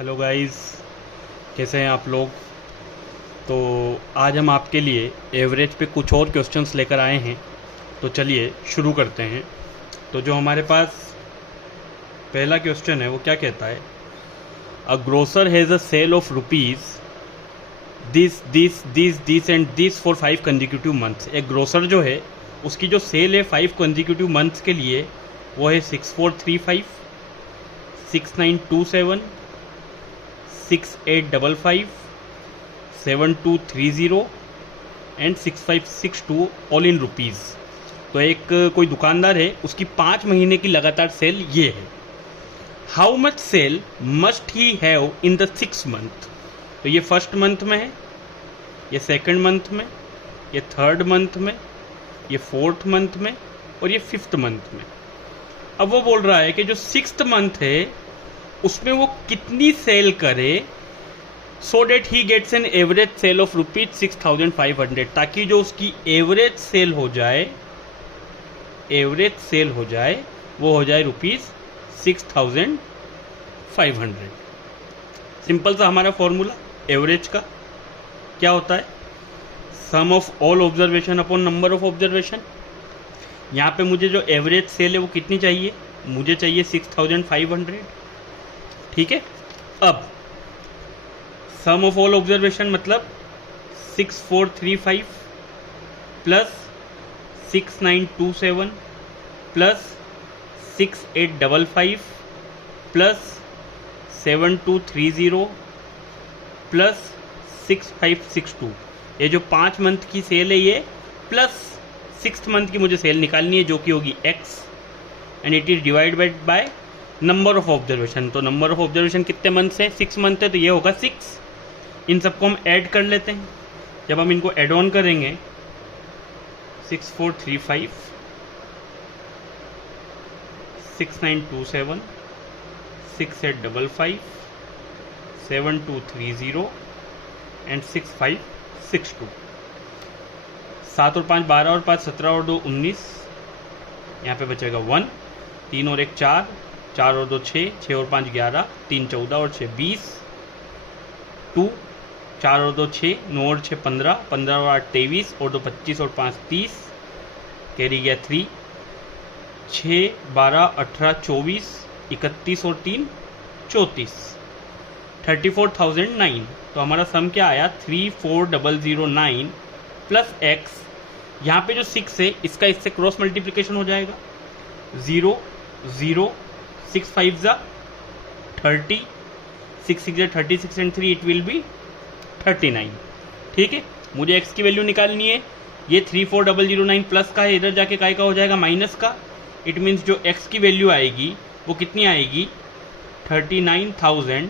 Hello guys, कैसे हैं आप लोग। तो आज हम आपके लिए एवरेज पे कुछ और क्वेश्चंस लेकर आए हैं। तो चलिए शुरू करते हैं। तो जो हमारे पास पहला क्वेश्चन है वो क्या कहता है, a grocer has a sale of rupees this and this for 5 consecutive months. एक ग्रोसर जो है उसकी जो सेल है 5 कंजिक्यूटिव मंथ्स के लिए वो है 6435, 6927, 6855, 7230 एंड 6562 ऑल इन रुपीज़। तो एक कोई दुकानदार है, उसकी 5 महीने की लगातार सेल ये है। How much sale must he have in the 6 month. तो ये फर्स्ट मंथ में है, ये सेकंड मंथ में, ये थर्ड मंथ में, ये फोर्थ मंथ में और ये फिफ्थ मंथ में। अब वो बोल रहा है कि जो 6th मंथ है उसमें वो कितनी सेल करे so that he gets an average sale of ₹6,500, ताकि जो उसकी एवरेज सेल हो जाए वो हो जाए ₹6,500। सिंपल सा हमारा फॉर्मूला एवरेज का क्या होता है, sum of all observation upon number of observation. यहाँ पे मुझे जो एवरेज सेल है वो कितनी चाहिए, मुझे चाहिए 6,500। ठीक है। अब सम ऑफ ऑल ऑब्जर्वेशन मतलब 6435 प्लस 6927 प्लस 6855 प्लस 7230 प्लस 6562। ये जो 5 मंथ की सेल है ये प्लस 6th मंथ की मुझे सेल निकालनी है, जो कि होगी x and it is divided by number of observation. तो नंबर ऑफ ऑब्जर्वेशन कितने मंथ है, 6 मंथ है, तो ये होगा 6। इन सबको हम ऐड कर लेते हैं। जब हम इनको ऐड ऑन करेंगे 6435, 6927, 6855, 7230 एंड 6562। 7 और 5 12 और 5 17 और 2 19। यहाँ पे बचेगा 1, 3 और 1 4, 4 और 2 6, 6 और 5 11, 3 14 और 6 20, 2, 4 और 2 6, 9 और 6 15, 15 और 8 23 और 2 25 और 5 30, कैरी गया 3, 6 12 18 24, 31 और 3 34, 34,009। तो हमारा सम क्या आया 34,009 प्लस एक्स। यहाँ पे जो 6 है इसका इससे क्रॉस मल्टीप्लिकेशन हो जाएगा, 0 0, 6 5 जा 30, 6 6 जा 36 एंड 3 इट विल बी 39। ठीक है, मुझे x की वैल्यू निकालनी है। ये 34,009 प्लस का है, इधर जाके काय का हो जाएगा माइनस का। इट मीन्स जो x की वैल्यू आएगी वो कितनी आएगी, 39,000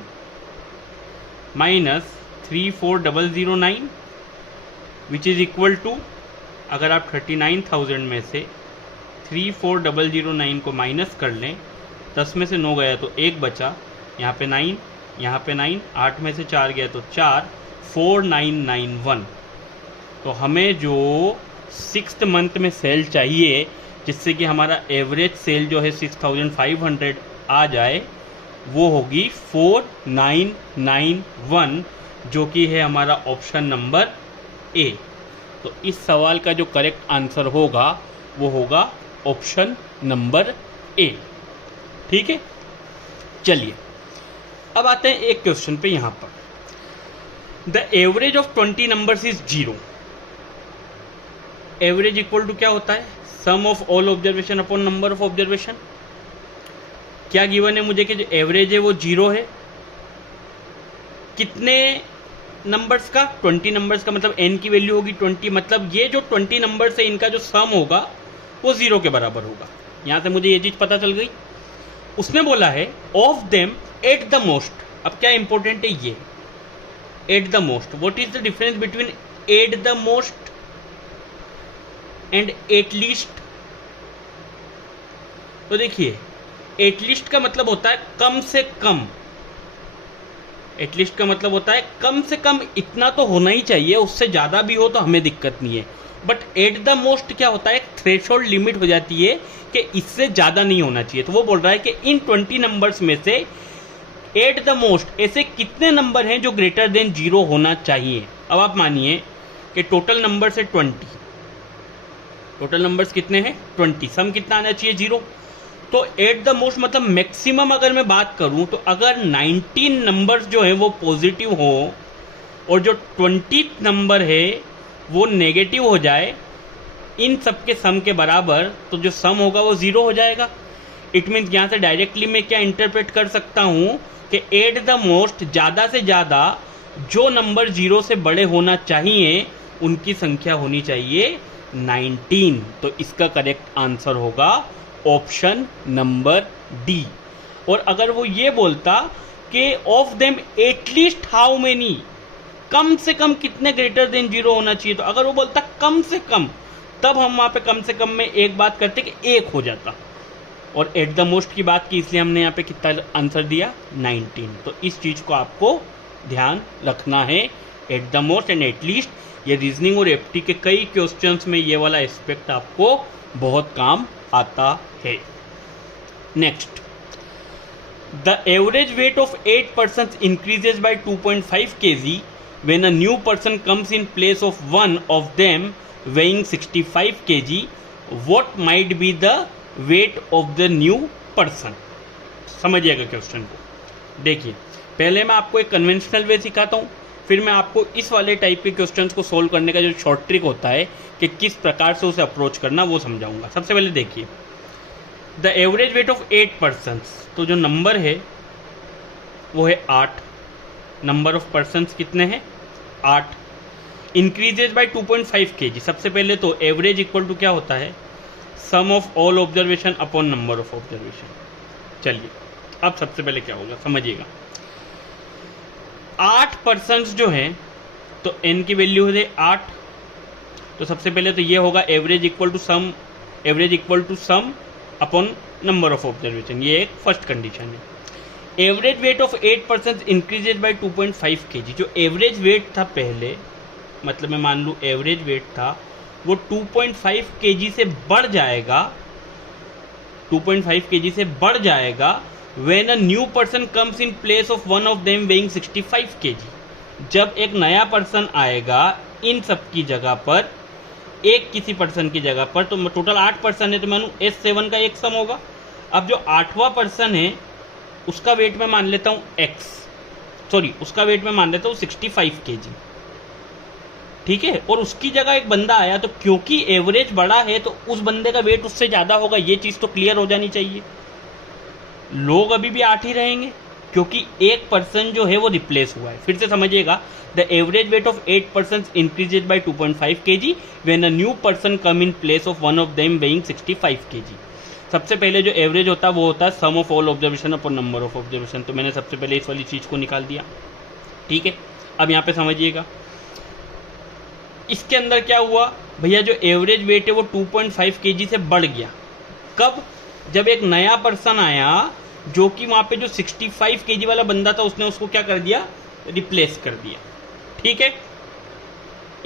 minus 34,009 which is equal to, अगर आप 39,000 में से 34,009 को माइनस कर लें, 10 में से 9 गया तो 1 बचा, यहाँ पे 9, यहाँ पे 9, 8 में से 4 गया तो 4, 4991। तो हमें जो 6th मंथ में सेल चाहिए जिससे कि हमारा एवरेज सेल जो है 6,500 आ जाए, वो होगी 4991, जो कि है हमारा ऑप्शन नंबर ए। तो इस सवाल का जो करेक्ट आंसर होगा वो होगा ऑप्शन नंबर ए। ठीक है, चलिए अब आते हैं एक क्वेश्चन पे। यहां पर the average of 20 numbers is 0। Average equal to क्या होता है, sum of all observation upon number of observation. क्या गिवन है मुझे कि जो एवरेज है वो 0 है, कितने नंबर्स का, 20 नंबर्स का, मतलब n की वैल्यू होगी 20, मतलब ये जो 20 नंबर्स है इनका जो सम होगा वो 0 के बराबर होगा। यहां से मुझे ये चीज पता चल गई। उसने बोला है of them at the most. अब क्या इंपॉर्टेंट है ये at the most, what is the difference between at the most and at least. तो देखिए एट लीस्ट का मतलब होता है कम से कम, एटलीस्ट का मतलब होता है कम से कम इतना तो होना ही चाहिए, उससे ज़्यादा भी हो तो हमें दिक्कत नहीं है। बट एट द मोस्ट क्या होता है, एक थ्रेशोल्ड लिमिट हो जाती है कि इससे ज़्यादा नहीं होना चाहिए। तो वो बोल रहा है कि इन 20 नंबर्स में से एट द मोस्ट ऐसे कितने नंबर हैं जो ग्रेटर देन 0 होना चाहिए। अब आप मानिए कि टोटल नंबर है 20, टोटल नंबर्स कितने हैं 20, सम कितना आना चाहिए 0। तो एट द मोस्ट मतलब मैक्सिमम अगर मैं बात करूं तो अगर 19 नंबर्स जो है वो पॉजिटिव हो और जो 20 नंबर है वो नेगेटिव हो जाए इन सब के सम के बराबर, तो जो सम होगा वो 0 हो जाएगा। इट मीन्स यहाँ से डायरेक्टली मैं क्या इंटरप्रेट कर सकता हूँ कि एट द मोस्ट ज़्यादा से ज़्यादा जो नंबर 0 से बड़े होना चाहिए उनकी संख्या होनी चाहिए 19। तो इसका करेक्ट आंसर होगा ऑप्शन नंबर डी। और अगर वो ये बोलता कि of them at least how many, कम से कम कितने ग्रेटर देन 0 होना चाहिए, तो अगर वो बोलता कम से कम, तब हम वहां पे कम से कम में एक बात करते कि एक हो जाता। और एट द मोस्ट की बात की इसलिए हमने यहाँ पे कितना आंसर दिया 19। तो इस चीज को आपको ध्यान रखना है, at the most and at least. ये रीजनिंग और एप्टी के कई क्वेश्चंस में ये वाला एस्पेक्ट आपको बहुत काम आता है। Next, the average weight of 8 persons increases by 2.5 kg when a new person comes in place of one of them weighing 65 kg. What might be the weight of the new person? समझिएगा question को। देखिए, पहले मैं आपको एक conventional way सिखाता हूँ, फिर मैं आपको इस वाले टाइप के क्वेश्चंस को सोल्व करने का जो शॉर्ट ट्रिक होता है कि किस प्रकार से उसे अप्रोच करना वो समझाऊंगा। सबसे पहले देखिए, the average weight of 8 persons, तो जो नंबर है वो है 8, नंबर ऑफ पर्सन्स कितने हैं 8, इंक्रीजेज बाय 2.5 kg। सबसे पहले तो एवरेज इक्वल टू क्या होता है, sum of all observation upon number of observation. चलिए, अब सबसे पहले क्या होगा समझिएगा, 8 पर्सन्स जो हैं तो n की वैल्यू है 8, तो सबसे पहले तो ये होगा average equal to sum upon number of observation, ये एक फर्स्ट कंडीशन है। Average weight of 8 persons increases by 2.5 kg। जो एवरेज वेट था पहले, मतलब मैं मान लूँ एवरेज वेट था वो 2.5 kg से बढ़ जाएगा, 2.5 kg से बढ़ जाएगा when a new person comes in place of one of them weighing 65 kg। जब एक नया पर्सन आएगा इन सब की जगह पर, एक किसी पर्सन की जगह पर, तो टोटल 8 पर्सन है तो मानू S7 का एक सम होगा। अब जो 8वां पर्सन है उसका वेट मैं मान लेता हूँ उसका वेट मैं मान लेता हूँ 65 kg, ठीक है। और उसकी जगह एक बंदा आया, तो क्योंकि एवरेज बड़ा है तो उस बंदे का वेट उससे ज़्यादा होगा, ये चीज़ तो क्लियर हो जानी चाहिए। लोग अभी भी 8 ही रहेंगे क्योंकि एक पर्सन जो है वो रिप्लेस हुआ है। फिर से समझिएगा, the average weight of 8 persons increases by 2.5 kg when a new person come in place of one of them weighing 65 kg। सबसे पहले जो एवरेज होता है वो होता है sum of all observation upon number of observation. तो मैंने सबसे पहले इस वाली चीज़ को निकाल दिया, ठीक है। अब यहाँ पे समझिएगा, इसके अंदर क्या हुआ भैया, जो एवरेज वेट है वो 2.5 kg से बढ़ गया। कब? जब एक नया पर्सन आया जो कि वहां पे जो 65 kg वाला बंदा था उसने उसको क्या कर दिया, रिप्लेस कर दिया, ठीक है।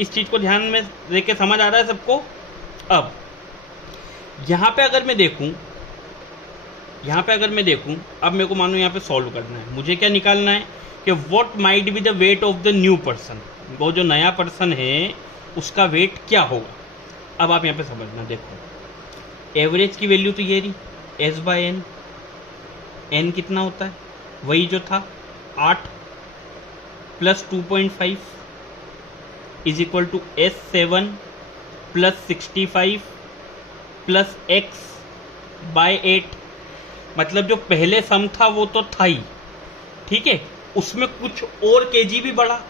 इस चीज को ध्यान में लेके समझ आ रहा है सबको। अब यहां पे अगर मैं देखूं, अब मेरे को मानो यहाँ पे सॉल्व करना है, मुझे क्या निकालना है कि what might be the weight of the new person, वो जो नया पर्सन है उसका वेट क्या होगा। अब आप यहाँ पे समझना, देखो एवरेज की वैल्यू तो ये रही S/n, n कितना होता है वही जो था 8 plus 2.5 is equal to S7 plus 65 plus x/8। मतलब जो पहले सम था वो तो था ही, ठीक है, उसमें कुछ और kg भी बढ़ा।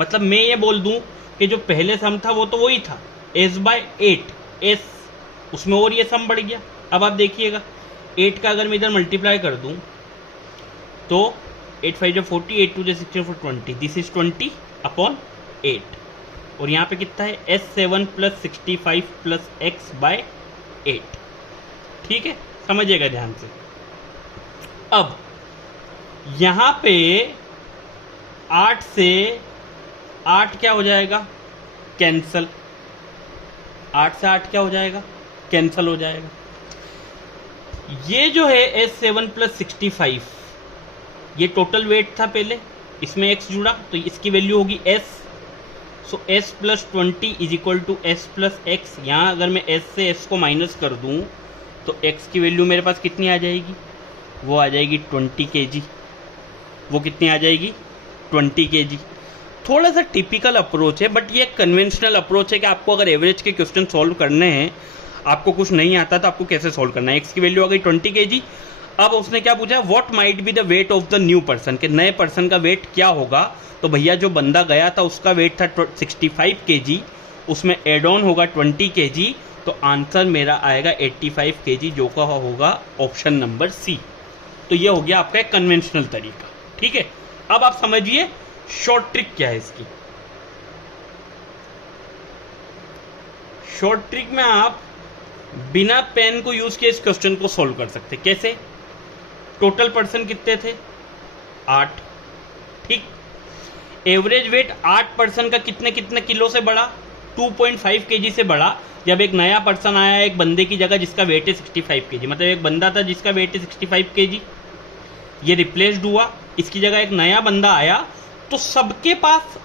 मतलब मैं ये बोल दूं कि जो पहले सम था वो तो वही था S/8, S उसमें और ये सम बढ़ गया। अब आप देखिएगा 8 का अगर मैं इधर मल्टीप्लाई कर दूं तो 8 5 जो 40, 8 2 जो 16 4 20, दिस इज 20 अपॉन 8। और यहाँ पे कितना है S7 प्लस 65 प्लस x/8, ठीक है, समझिएगा ध्यान से। अब यहाँ पे 8 से 8 क्या हो जाएगा, कैंसल। 8 से 8 क्या हो जाएगा, कैंसल हो जाएगा। ये जो है S7 प्लस 65, ये टोटल वेट था पहले, इसमें x जुड़ा तो इसकी वैल्यू होगी s। So s plus 20 is equal to s plus x. यहाँ अगर मैं s से s को माइनस कर दूँ तो x की वैल्यू मेरे पास कितनी आ जाएगी, वो आ जाएगी 20 kg। वो कितनी आ जाएगी 20 kg। थोड़ा सा टिपिकल अप्रोच है, बट ये कन्वेंशनल अप्रोच है कि आपको अगर एवरेज के क्वेश्चन सॉल्व करने हैं, आपको कुछ नहीं आता तो आपको कैसे सॉल्व करना है। x की वैल्यू आ गई 20 kg। अब उसने क्या पूछा, what might be the weight of the new person, के नए पर्सन का वेट क्या होगा। तो भैया जो बंदा गया था उसका वेट था 65 kg, उसमें एड ऑन होगा 20 kg, तो आंसर मेरा आएगा 85 kg, जो का होगा ऑप्शन नंबर सी। तो ये हो गया आपका एक कन्वेंशनल तरीका। ठीक है, अब आप समझिए शॉर्ट ट्रिक क्या है इसकी। शॉर्ट ट्रिक में आप बिना पेन को यूज किए इस क्वेश्चन को सॉल्व कर सकते। कैसे, टोटल पर्सन कितने थे 8, ठीक। एवरेज वेट 8 पर्सन का कितने कितने किलो से बढ़ा, 2.5 kg से बढ़ा। जब एक नया पर्सन आया एक बंदे की जगह जिसका वेट है 65 kg, मतलब एक बंदा था जिसका वेट है 65 kg, ये रिप्लेस्ड हुआ, इसकी जगह एक नया बंदा आया, तो सबके पास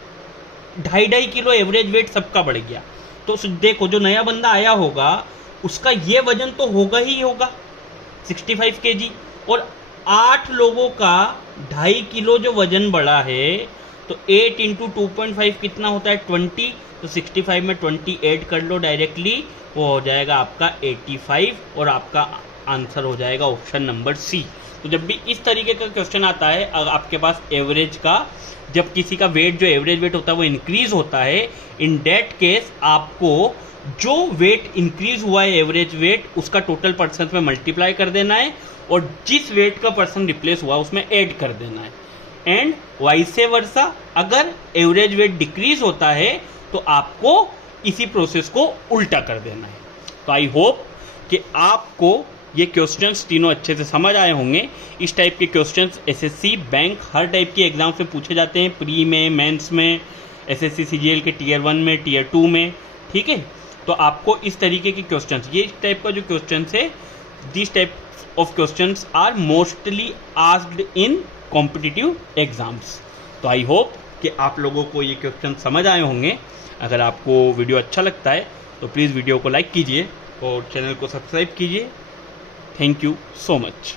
2.5 किलो एवरेज वेट सबका बढ़ गया। तो देखो जो नया बंदा आया होगा उसका ये वजन तो होगा ही होगा 65 kg, और 8 लोगों का 2.5 किलो जो वजन बढ़ा है, तो 8 इंटू 2.5 कितना होता है 20, तो 65 में 20 ऐड कर लो डायरेक्टली, वो हो जाएगा आपका 85, और आपका आंसर हो जाएगा ऑप्शन नंबर सी। तो जब भी इस तरीके का क्वेश्चन आता है, अगर आपके पास एवरेज का, जब किसी का वेट जो एवरेज वेट होता है वो इंक्रीज होता है, इन दैट केस आपको जो वेट इंक्रीज हुआ है एवरेज वेट उसका टोटल पर्सन में मल्टीप्लाई कर देना है, और जिस वेट का पर्सन रिप्लेस हुआ उसमें ऐड कर देना है। एंड वाइसे वर्सा, अगर एवरेज वेट डिक्रीज होता है तो आपको इसी प्रोसेस को उल्टा कर देना है। तो आई होप कि आपको ये क्वेश्चंस तीनों अच्छे से समझ आए होंगे। इस टाइप के क्वेश्चंस एसएससी बैंक हर टाइप के एग्जाम में पूछे जाते हैं, प्री में, मेंस में, एसएससी सीजीएल के टियर 1 में, टियर 2 में। ठीक है, तो आपको इस तरीके के क्वेश्चंस, ये टाइप का जो क्वेश्चन है, this type of questions are mostly asked in competitive exams. तो आई होप कि आप लोगों को ये क्वेश्चन समझ आए होंगे। अगर आपको वीडियो अच्छा लगता है तो प्लीज़ वीडियो को लाइक कीजिए और चैनल को सब्सक्राइब कीजिए। Thank you so much.